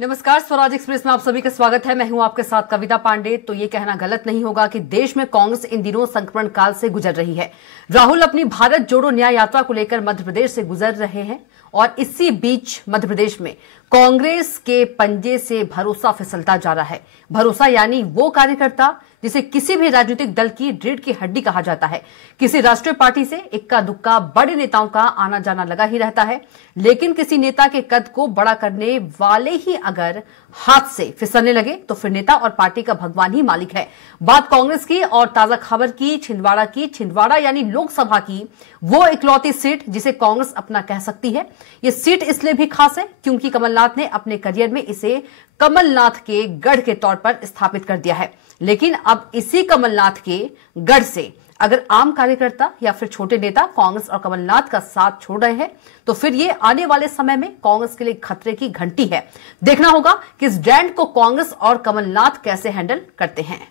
नमस्कार, स्वराज एक्सप्रेस में आप सभी का स्वागत है। मैं हूं आपके साथ कविता पांडे। तो ये कहना गलत नहीं होगा कि देश में कांग्रेस इन दिनों संक्रमण काल से गुजर रही है। राहुल अपनी भारत जोड़ो न्याय यात्रा को लेकर मध्य प्रदेश से गुजर रहे हैं और इसी बीच मध्य प्रदेश में कांग्रेस के पंजे से भरोसा फिसलता जा रहा है। भरोसा यानी वो कार्यकर्ता जिसे किसी भी राजनीतिक दल की रीढ़ की हड्डी कहा जाता है। किसी राष्ट्रीय पार्टी से इक्का दुक्का बड़े नेताओं का आना जाना लगा ही रहता है, लेकिन किसी नेता के कद को बड़ा करने वाले ही अगर हाथ से फिसलने लगे तो फिर नेता और पार्टी का भगवान ही मालिक है। बात कांग्रेस की और ताजा खबर की छिंदवाड़ा की। छिंदवाड़ा यानी लोकसभा की वो इकलौती सीट जिसे कांग्रेस अपना कह सकती है। ये सीट इसलिए भी खास है क्योंकि कमलनाथ ने अपने करियर में इसे कमलनाथ के गढ़ के तौर पर स्थापित कर दिया है। लेकिन अब इसी कमलनाथ के गढ़ से अगर आम कार्यकर्ता या फिर छोटे नेता कांग्रेस और कमलनाथ का साथ छोड़ रहे हैं तो फिर ये आने वाले समय में कांग्रेस के लिए खतरे की घंटी है। देखना होगा कि इस ब्रांड को कांग्रेस और कमलनाथ कैसे हैंडल करते हैं।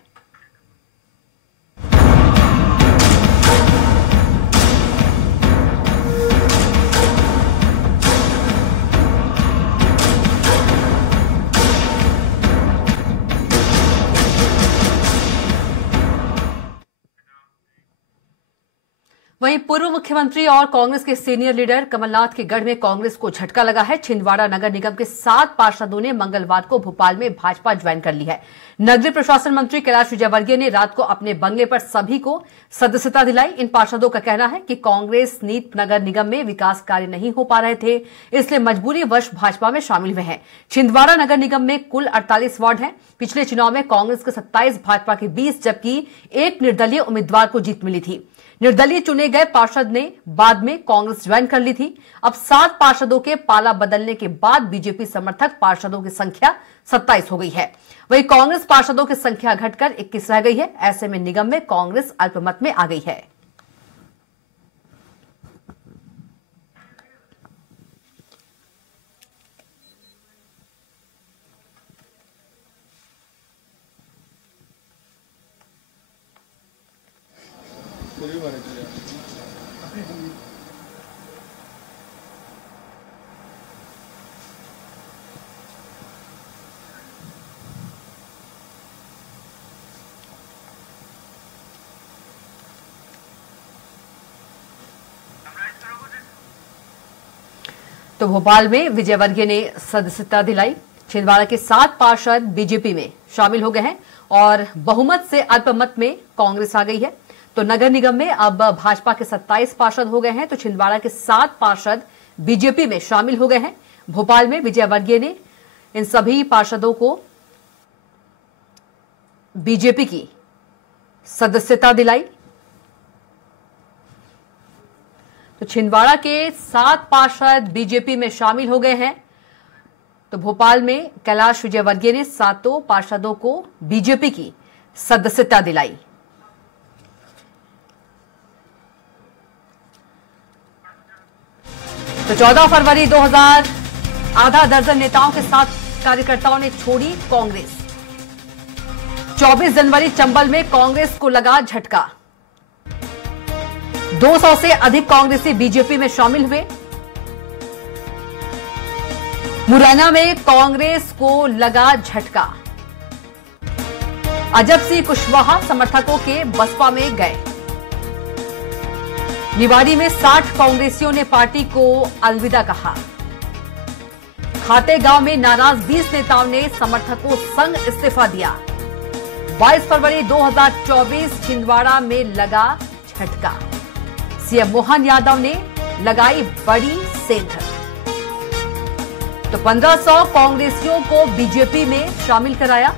वहीं पूर्व मुख्यमंत्री और कांग्रेस के सीनियर लीडर कमलनाथ के गढ़ में कांग्रेस को झटका लगा है। छिंदवाड़ा नगर निगम के 7 पार्षदों ने मंगलवार को भोपाल में भाजपा ज्वाइन कर ली है। नगरीय प्रशासन मंत्री कैलाश विजयवर्गीय ने रात को अपने बंगले पर सभी को सदस्यता दिलाई। इन पार्षदों का कहना है कि कांग्रेस नीत नगर निगम में विकास कार्य नहीं हो पा रहे थे, इसलिए मजबूरी वश भाजपा में शामिल हुए हैं। छिंदवाड़ा नगर निगम में कुल 48 वार्ड हैं। पिछले चुनाव में कांग्रेस के 27, भाजपा के 20 जबकि एक निर्दलीय उम्मीदवार को जीत मिली थी। निर्दलीय चुने गए पार्षद ने बाद में कांग्रेस ज्वाइन कर ली थी। अब 7 पार्षदों के पाला बदलने के बाद बीजेपी समर्थक पार्षदों की संख्या 27 हो गई है। वहीं कांग्रेस पार्षदों की संख्या घटकर 21 रह गई है। ऐसे में निगम में कांग्रेस अल्पमत में आ गई है। तो भोपाल में विजयवर्गीय ने सदस्यता दिलाई। छिंदवाड़ा के 7 पार्षद बीजेपी में शामिल हो गए हैं और बहुमत से अल्पमत में कांग्रेस आ गई है। तो नगर निगम में अब भाजपा के 27 पार्षद हो गए हैं, तो छिंदवाड़ा के 7 पार्षद बीजेपी में शामिल हो गए हैं। भोपाल में विजयवर्गीय ने इन सभी पार्षदों को बीजेपी की सदस्यता दिलाई। तो छिंदवाड़ा के 7 पार्षद बीजेपी में शामिल हो गए हैं। तो भोपाल में कैलाश विजयवर्गीय ने 7 पार्षदों को बीजेपी की सदस्यता दिलाई। तो 14 फरवरी 2000 आधा दर्जन नेताओं के साथ कार्यकर्ताओं ने छोड़ी कांग्रेस। 24 जनवरी चंबल में कांग्रेस को लगा झटका। 200 से अधिक कांग्रेसी बीजेपी में शामिल हुए। मुरैना में कांग्रेस को लगा झटका। अजब सिंह कुशवाहा समर्थकों के बसपा में गए। निवाड़ी में 60 कांग्रेसियों ने पार्टी को अलविदा कहा। खाते गांव में नाराज 20 नेताओं ने समर्थकों संग इस्तीफा दिया। 22 फरवरी 2024 छिंदवाड़ा में लगा झटका। सीएम मोहन यादव ने लगाई बड़ी सेंध। तो 1500 कांग्रेसियों को बीजेपी में शामिल कराया।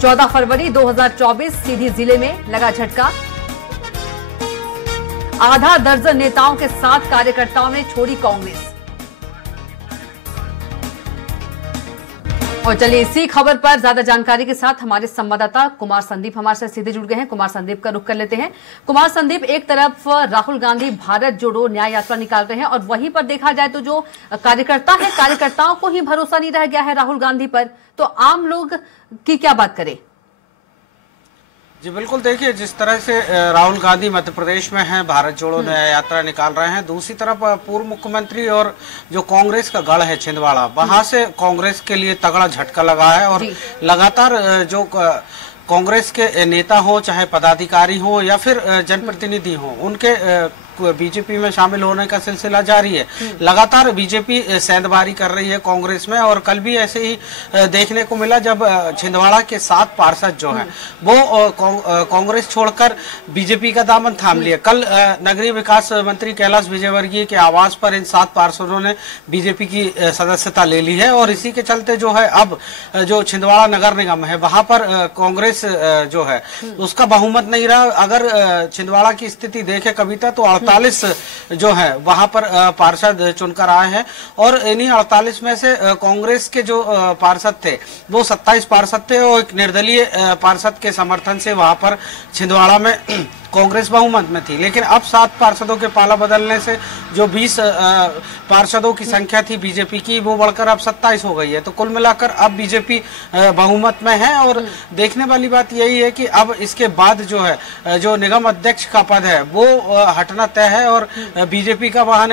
14 फरवरी 2024 सीधी जिले में लगा झटका। आधा दर्जन नेताओं के साथ कार्यकर्ताओं ने छोड़ी कांग्रेस। और चलिए इसी खबर पर ज्यादा जानकारी के साथ हमारे संवाददाता कुमार संदीप हमारे साथ सीधे जुड़ गए हैं। कुमार संदीप का रुख कर लेते हैं। कुमार संदीप, एक तरफ राहुल गांधी भारत जोड़ो न्याय यात्रा निकाल रहे हैं और वहीं पर देखा जाए तो जो कार्यकर्ता है, कार्यकर्ताओं को ही भरोसा नहीं रह गया है राहुल गांधी पर, तो आम लोग की क्या बात करें? जी बिल्कुल, देखिए जिस तरह से राहुल गांधी मध्य प्रदेश में हैं, भारत जोड़ो न्याय यात्रा निकाल रहे हैं, दूसरी तरफ पूर्व मुख्यमंत्री और जो कांग्रेस का गढ़ है छिंदवाड़ा, वहां से कांग्रेस के लिए तगड़ा झटका लगा है और लगातार जो कांग्रेस के नेता हो, चाहे पदाधिकारी हो या फिर जनप्रतिनिधि हो, उनके बीजेपी में शामिल होने का सिलसिला जारी है। लगातार बीजेपी सेंधमारी कर रही है कांग्रेस में, और कल भी ऐसे ही देखने को मिला जब छिंदवाड़ा के 7 पार्षद जो हैं वो कांग्रेस छोड़कर बीजेपी का दामन थाम लिया। कल नगरीय विकास मंत्री कैलाश विजयवर्गीय के आवास पर इन 7 पार्षदों ने बीजेपी की सदस्यता ले ली है, और इसी के चलते जो है अब जो छिंदवाड़ा नगर निगम है वहां पर कांग्रेस जो है उसका बहुमत नहीं रहा। अगर छिंदवाड़ा की स्थिति देखे कविता, तो 48 जो है वहां पर पार्षद चुनकर आए हैं, और इन्हीं 48 में से कांग्रेस के जो पार्षद थे वो 27 पार्षद थे, और एक निर्दलीय पार्षद के समर्थन से वहां पर छिंदवाड़ा में कांग्रेस बहुमत में थी। लेकिन अब 7 पार्षदों के पाला बदलने से जो 20 पार्षदों की संख्या थी बीजेपी की, वो बढ़कर अब 27 हो गई है। तो कुल मिलाकर अब बीजेपी बहुमत में है, और देखने वाली बात यही है कि अब इसके बाद जो है जो निगम अध्यक्ष का पद है वो हटना तय है, और बीजेपी का वहां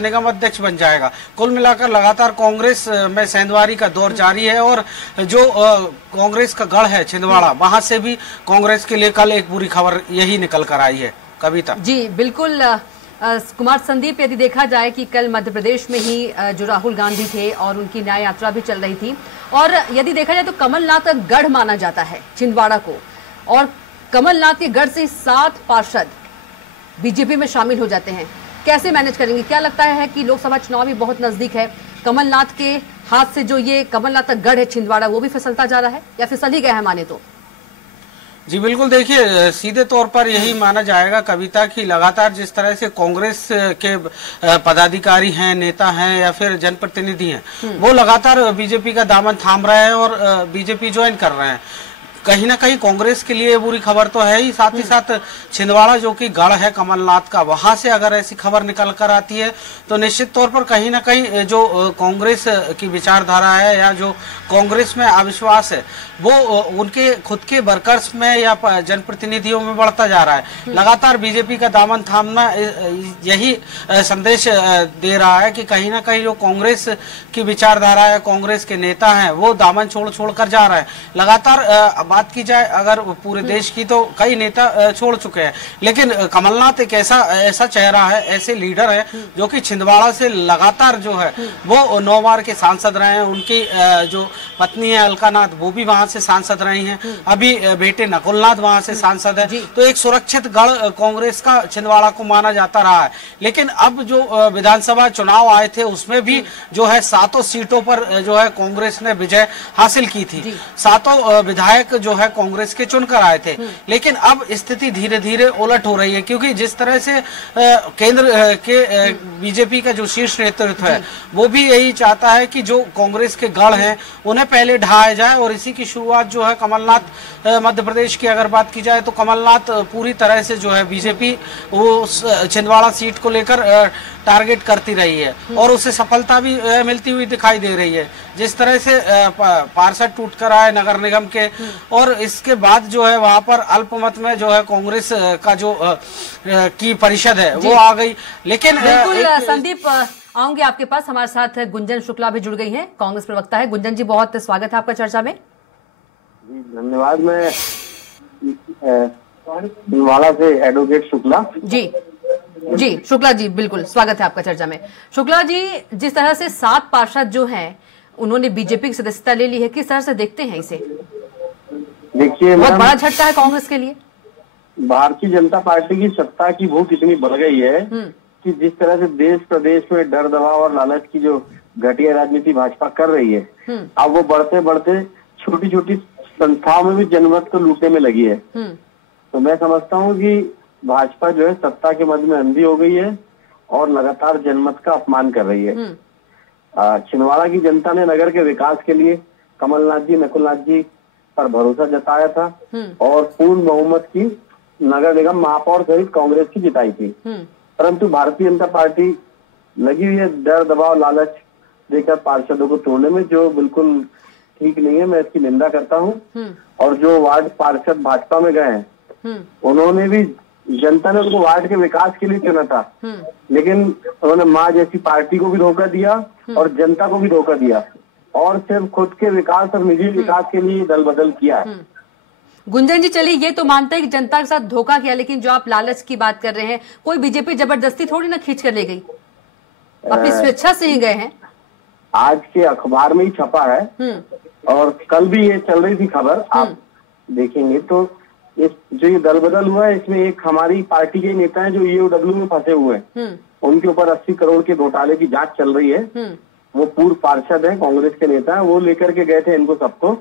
निगम अध्यक्ष बन जाएगा। कुल मिलाकर लगातार कांग्रेस में सेंधमारी का दौर जारी है, और जो कांग्रेस का गढ़ है छिंदवाड़ा, वहां से भी कांग्रेस के लिए कल एक बुरी खबर यही निकल कर आई है। कविता जी बिल्कुल। कुमार संदीप, यदि देखा जाए कि कल मध्य प्रदेश में ही जो राहुल गांधी थे और उनकी न्याय यात्रा भी चल रही थी, और यदि देखा जाए तो कमलनाथ का गढ़ माना जाता है छिंदवाड़ा को, और कमलनाथ के गढ़ से 7 पार्षद बीजेपी में शामिल हो जाते हैं। कैसे मैनेज करेंगे? क्या लगता है कि लोकसभा चुनाव भी बहुत नजदीक है, कमलनाथ के हाथ से जो ये कमलनाथ का गढ़ है छिंदवाड़ा वो भी फिसलता जा रहा है, या फिसल ही गया है माने तो? जी बिल्कुल, देखिए सीधे तौर पर यही माना जाएगा कविता की लगातार जिस तरह से कांग्रेस के पदाधिकारी हैं, नेता हैं या फिर जनप्रतिनिधि हैं, वो लगातार बीजेपी का दामन थाम रहे हैं और बीजेपी ज्वाइन कर रहे हैं। कहीं ना कहीं कांग्रेस के लिए बुरी खबर तो है ही, साथ ही साथ छिंदवाड़ा जो कि गढ़ है कमलनाथ का, वहां से अगर ऐसी खबर निकल कर आती है तो निश्चित तौर पर कहीं ना कहीं जो कांग्रेस की विचारधारा है या जो कांग्रेस में अविश्वास है वो उनके खुद के वर्कर्स में या जनप्रतिनिधियों में बढ़ता जा रहा है। लगातार बीजेपी का दामन थामना यही संदेश दे रहा है कि कहीं ना कहीं जो कांग्रेस की विचारधारा है, कांग्रेस के नेता हैं, वो दामन छोड़ कर जा रहे हैं। लगातार बात की जाए अगर पूरे देश की तो कई नेता छोड़ चुके हैं, लेकिन कमलनाथ एक ऐसा चेहरा है, ऐसे लीडर है जो कि छिंदवाड़ा से लगातार जो है वो 9 बार के सांसद रहे हैं। उनकी जो पत्नी है अलकानाथ, वो भी वहां से सांसद रही हैं। अभी बेटे नकुलनाथ वहां से सांसद है। तो एक सुरक्षित गढ़ कांग्रेस का छिंदवाड़ा को माना जाता रहा है। लेकिन अब जो विधानसभा चुनाव आए थे उसमें भी जो है 7 सीटों पर जो है कांग्रेस ने विजय हासिल की थी। 7 विधायक जो है कांग्रेस के चुनकर आए थे। लेकिन अब स्थिति धीरे धीरे उलट हो रही है, क्योंकि जिस तरह से केंद्र के बीजेपी का जो शीर्ष नेतृत्व है वो भी यही चाहता है कि जो कांग्रेस के गढ़ हैं उन्हें पहले ढहाया जाए, और इसी की शुरुआत जो है कमलनाथ मध्य प्रदेश की अगर बात की जाए तो कमलनाथ पूरी तरह से जो है बीजेपी वो छिंदवाड़ा सीट को लेकर टारगेट करती रही है और उसे सफलता भी मिलती हुई दिखाई दे रही है। जिस तरह से पार्षद टूट कर आए नगर निगम के, और इसके बाद जो है वहां पर अल्पमत में जो है कांग्रेस का जो की परिषद है वो आ गई। लेकिन संदीप आऊंगे आपके पास, हमारे साथ गुंजन शुक्ला भी जुड़ गई हैं, कांग्रेस प्रवक्ता है। गुंजन जी, बहुत स्वागत है आपका चर्चा में। धन्यवाद। मैं छिंदवाड़ा से एडवोकेट शुक्ला जी शुक्ला जी, बिल्कुल स्वागत है आपका चर्चा में। शुक्ला जी, जिस तरह से 7 पार्षद जो हैं उन्होंने बीजेपी की सदस्यता ले ली है, किस तरह से देखते हैं इसे? देखिए, बहुत बड़ा झटका है कांग्रेस के लिए। भारतीय जनता पार्टी की सत्ता की भूख इतनी बढ़ गई है कि जिस तरह से देश प्रदेश में डर दबाव और लालच की जो घटिया राजनीति भाजपा कर रही है, अब वो बढ़ते बढ़ते छोटी छोटी संस्थाओं में भी जनमत को लूटने में लगी है। तो मैं समझता हूँ कि भाजपा जो है सत्ता के मद में अंधी हो गई है और लगातार जनमत का अपमान कर रही है। छिंदवाड़ा की जनता ने नगर के विकास के लिए कमलनाथ जी, नकुलनाथ जी पर भरोसा जताया था और पूर्ण बहुमत की नगर निगम महापौर सहित कांग्रेस की जिताई थी। परंतु भारतीय जनता पार्टी लगी हुई है डर दबाव लालच देकर पार्षदों को तोड़ने में, जो बिल्कुल ठीक नहीं है। मैं इसकी निंदा करता हूँ। और जो वार्ड पार्षद भाजपा में गए हैं उन्होंने भी, जनता ने उनको वार्ड के विकास के लिए चुना था, लेकिन उन्होंने माँ जैसी पार्टी को भी धोखा दिया और जनता को भी धोखा दिया, और सिर्फ खुद के विकास और निजी विकास के लिए दल बदल किया है। गुंजन जी, चलिए ये तो मानते हैं कि जनता के साथ धोखा किया, लेकिन जो आप लालच की बात कर रहे हैं, कोई बीजेपी जबरदस्ती थोड़ी ना खींच कर ले गई, अपनी स्वेच्छा से ही गए हैं। आज के अखबार में ही छपा है और कल भी ये चल रही थी खबर, आप देखेंगे तो इस जो ये दल बदल हुआ है, इसमें एक हमारी पार्टी के नेता हैं जो ईओडब्ल्यू में फंसे हुए हैं, उनके ऊपर 80 करोड़ के घोटाले की जांच चल रही है। वो पूर्व पार्षद है, कांग्रेस के नेता है, वो लेकर के गए थे इनको सबको,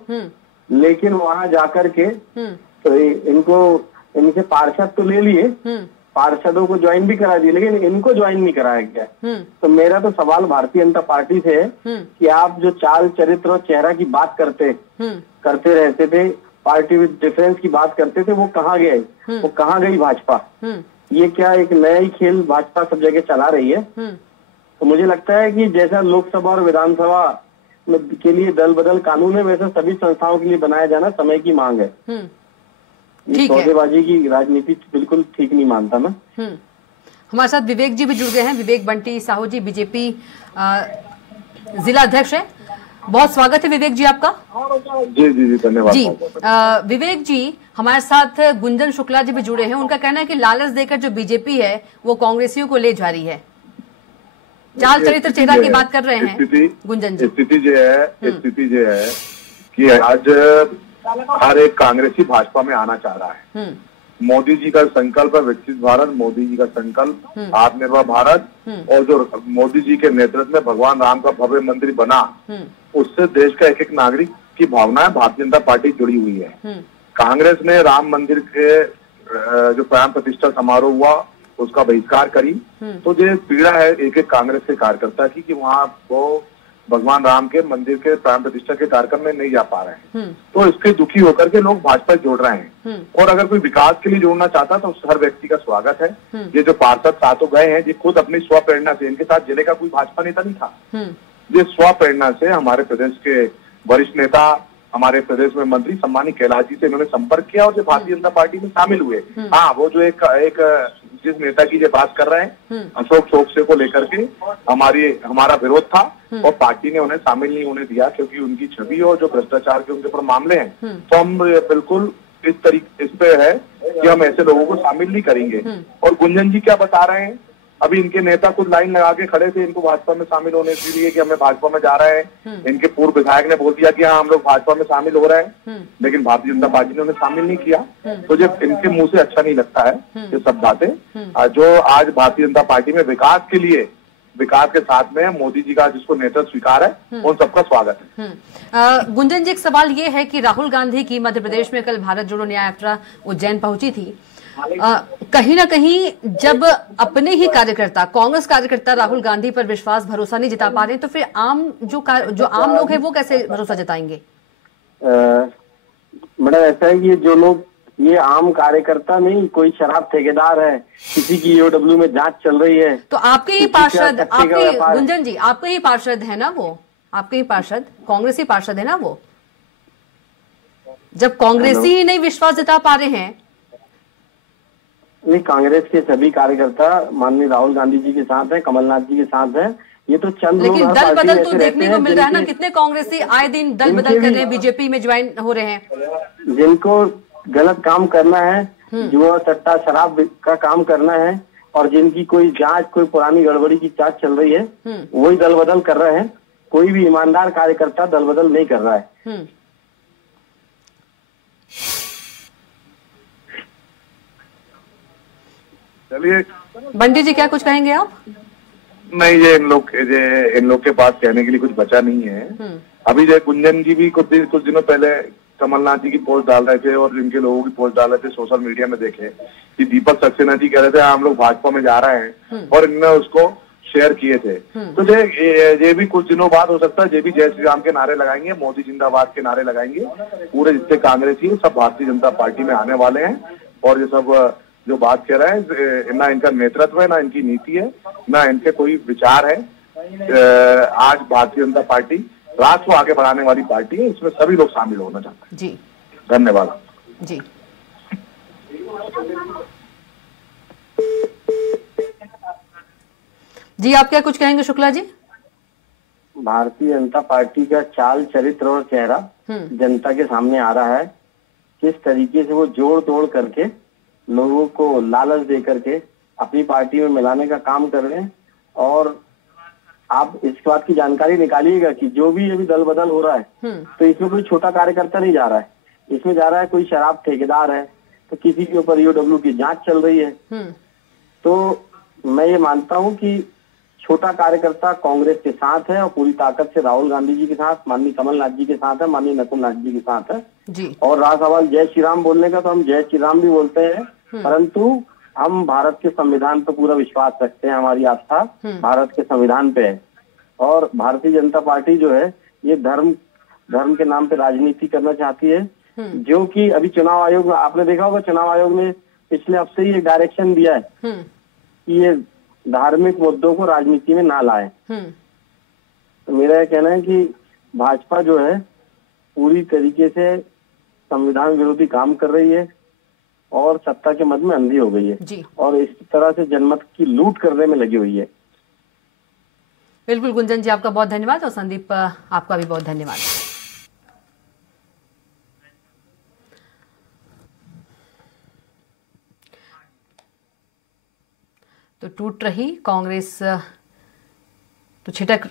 लेकिन वहां जाकर के तो इनसे पार्षद तो ले लिए, पार्षदों को ज्वाइन भी करा दिए, लेकिन इनको ज्वाइन नहीं कराया गया। तो मेरा तो सवाल भारतीय जनता पार्टी से है कि आप जो चाल चरित्र और चेहरा की बात करते रहते थे, पार्टी विद डिफरेंस की बात करते थे, वो कहाँ गए, वो कहाँ गई भाजपा? ये क्या एक नया ही खेल भाजपा सब जगह चला रही है? तो मुझे लगता है कि जैसा लोकसभा और विधानसभा के लिए दल बदल कानून है, वैसा सभी संस्थाओं के लिए बनाया जाना समय की मांग है। सौदेबाजी की राजनीति बिल्कुल ठीक नहीं मानता मैं। हमारे साथ विवेक जी भी जुड़ गए हैं। विवेक बंटी साहू जी बीजेपी जिला अध्यक्ष है, बहुत स्वागत है विवेक जी आपका। जी जी जी, धन्यवाद जी। विवेक जी, हमारे साथ गुंजन शुक्ला जी भी जुड़े हैं। उनका कहना है कि लालच देकर जो बीजेपी है वो कांग्रेसियों को ले जा रही है। चाल चरित्र चेहरा की बात कर रहे हैं गुंजन जी। स्थिति जो है कि आज हर एक कांग्रेसी भाजपा में आना चाह रहा है। मोदी जी का संकल्प है विकसित भारत, मोदी जी का संकल्प आत्मनिर्भर भारत, और जो मोदी जी के नेतृत्व में भगवान राम का भव्य मंदिर बना, उससे देश का एक एक नागरिक की भावना है। भारतीय जनता पार्टी जुड़ी हुई है। कांग्रेस ने राम मंदिर के जो प्राण प्रतिष्ठा समारोह हुआ उसका बहिष्कार करी, तो ये पीड़ा है एक एक कांग्रेस के कार्यकर्ता की कि वहाँ वो भगवान राम के मंदिर के प्राण प्रतिष्ठा के कार्यक्रम में नहीं जा पा रहे हैं। तो इसके दुखी होकर के लोग भाजपा जोड़ रहे हैं, और अगर कोई विकास के लिए जोड़ना चाहता तो हर व्यक्ति का स्वागत है। ये जो पार्षद सातों गए हैं, ये खुद अपनी स्व प्रेरणा से, इनके साथ जिले का कोई भाजपा नेता नहीं था, ये स्व प्रेरणा से हमारे प्रदेश के वरिष्ठ नेता, हमारे प्रदेश में मंत्री सम्मानित कैलाश जी से इन्होंने संपर्क किया और जो भारतीय जनता पार्टी में शामिल हुए। हाँ, वो जो एक जिस नेता की जो बात कर रहे हैं अशोक चौकसे को लेकर के हमारा विरोध था, और पार्टी ने उन्हें शामिल नहीं होने दिया क्योंकि उनकी छवि और जो भ्रष्टाचार के उनके ऊपर मामले हैं, तो हम बिल्कुल इस पे है कि हम ऐसे लोगों को शामिल नहीं करेंगे। और गुंजन जी क्या बता रहे हैं, अभी इनके नेता कुछ लाइन लगा के खड़े थे इनको भाजपा में शामिल होने के लिए कि हमें भाजपा में जा रहे हैं। इनके पूर्व विधायक ने बोल दिया कि हाँ हम लोग भाजपा में शामिल हो रहे हैं, लेकिन भारतीय जनता पार्टी ने उन्हें शामिल नहीं किया। तो जब इनके मुंह से अच्छा नहीं लगता है ये सब बातें। जो आज भारतीय जनता पार्टी में विकास के साथ में मोदी जी का जिसको नेतृत्व स्वीकार है, उन सबका स्वागत है। गुंजन जी, एक सवाल ये है कि राहुल गांधी की मध्य प्रदेश में कल भारत जोड़ो न्याय यात्रा उज्जैन पहुंची थी। कहीं ना कहीं जब अपने ही कार्यकर्ता, कांग्रेस कार्यकर्ता राहुल गांधी पर विश्वास भरोसा नहीं जता पा रहे, तो फिर आम जो आम लोग हैं वो कैसे भरोसा जताएंगे? मैडम, ऐसा है कि जो लोग, ये आम कार्यकर्ता नहीं, कोई शराब ठेकेदार है, किसी की ईओडब्ल्यू में जांच चल रही है, तो आपके ही पार्षद, गुंजन जी आपके ही पार्षद है ना वो, आपके ही पार्षद, कांग्रेसी पार्षद है ना वो। जब कांग्रेसी ही नहीं विश्वास जता पा रहे हैं, नहीं, कांग्रेस के सभी कार्यकर्ता माननीय राहुल गांधी जी के साथ है, कमलनाथ जी के साथ है। ये तो चंद, लेकिन दल बदल तो देखने को मिल रहा है ना, कितने कांग्रेसी आए दिन दल बदल कर रहे हैं, बीजेपी में ज्वाइन हो रहे हैं। जिनको गलत काम करना है, जुआ सट्टा शराब का काम करना है, और जिनकी कोई जांच, कोई पुरानी गड़बड़ी की जांच चल रही है, वही दल बदल कर रहे हैं। कोई भी ईमानदार कार्यकर्ता दल बदल नहीं कर रहा है। चलिए बंटी जी, क्या कुछ कहेंगे आप? नहीं, ये इन लोग के पास कहने के लिए कुछ बचा नहीं है। अभी जो गुंजन जी भी कुछ दिनों पहले कमलनाथ जी की पोस्ट डाल रहे थे और इनके लोगों की पोस्ट डाल रहे थे, सोशल मीडिया में देखे कि दीपक सक्सेना जी कह रहे थे हम लोग भाजपा में जा रहे हैं, और इनने उसको शेयर किए थे। तो ये भी कुछ दिनों बाद हो सकता है, ये भी जय श्री राम के नारे लगाएंगे, मोदी जिंदाबाद के नारे लगाएंगे। पूरे जितने कांग्रेसी सब भारतीय जनता पार्टी में आने वाले हैं, और ये सब जो बात कह रहे हैं, ना इनका नेतृत्व है, ना इनकी नीति है, ना इनके कोई विचार है। आज भारतीय जनता पार्टी राष्ट्र को आगे बढ़ाने वाली पार्टी है, इसमें सभी लोग शामिल होना चाहते हैं। जी, धन्यवाद। जी। जी, आप क्या कुछ कहेंगे शुक्ला जी? भारतीय जनता पार्टी का चाल, चरित्र और चेहरा जनता के सामने आ रहा है। किस तरीके से वो जोड़ तोड़ करके लोगों को लालच दे करके अपनी पार्टी में मिलाने का काम कर रहे हैं। और आप इस बात की जानकारी निकालिएगा कि जो भी अभी दल बदल हो रहा है तो इसमें कोई छोटा कार्यकर्ता नहीं जा रहा है, इसमें जा रहा है कोई शराब ठेकेदार है, तो किसी के ऊपर ईओडब्ल्यू की जांच चल रही है। तो मैं ये मानता हूं कि छोटा कार्यकर्ता कांग्रेस के साथ है और पूरी ताकत से राहुल गांधी जी के साथ, माननीय कमलनाथ जी के साथ है, माननीय नकुलनाथ जी के साथ है जी। और रहा सवाल जय श्री राम बोलने का, तो हम जय श्री राम भी बोलते हैं, परंतु हम भारत के संविधान पर पूरा विश्वास रखते हैं। हमारी आस्था भारत के संविधान पे है और भारतीय जनता पार्टी जो है ये धर्म के नाम पे राजनीति करना चाहती है, जो कि अभी चुनाव आयोग, आपने देखा होगा चुनाव आयोग ने पिछले हफ्ते ही एक डायरेक्शन दिया है कि ये धार्मिक मुद्दों को राजनीति में ना लाए। तो मेरा यह कहना है कि भाजपा जो है पूरी तरीके से संविधान विरोधी काम कर रही है और सत्ता के मद में अंधी हो गई है जी। और इस तरह से जनमत की लूट करने में लगी हुई है। बिल्कुल गुंजन जी, आपका बहुत धन्यवाद और संदीप आपका भी बहुत धन्यवाद। तो टूट रही कांग्रेस तो छिटक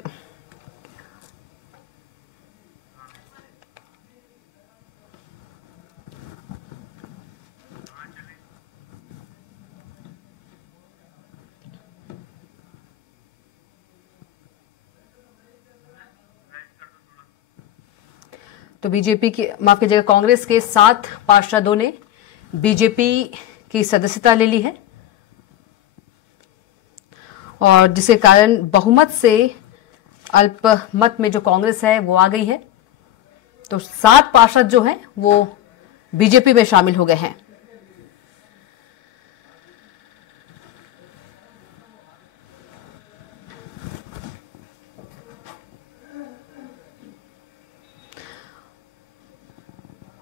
तो बीजेपी की, माफ कीजिएगा, कांग्रेस के 7 पार्षदों ने बीजेपी की सदस्यता ले ली है और जिसके कारण बहुमत से अल्पमत में जो कांग्रेस है वो आ गई है। तो 7 पार्षद जो हैं वो बीजेपी में शामिल हो गए हैं।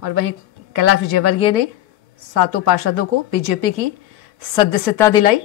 और वहीं कैलाश विजयवर्गीय ने 7 पार्षदों को बीजेपी की सदस्यता दिलाई।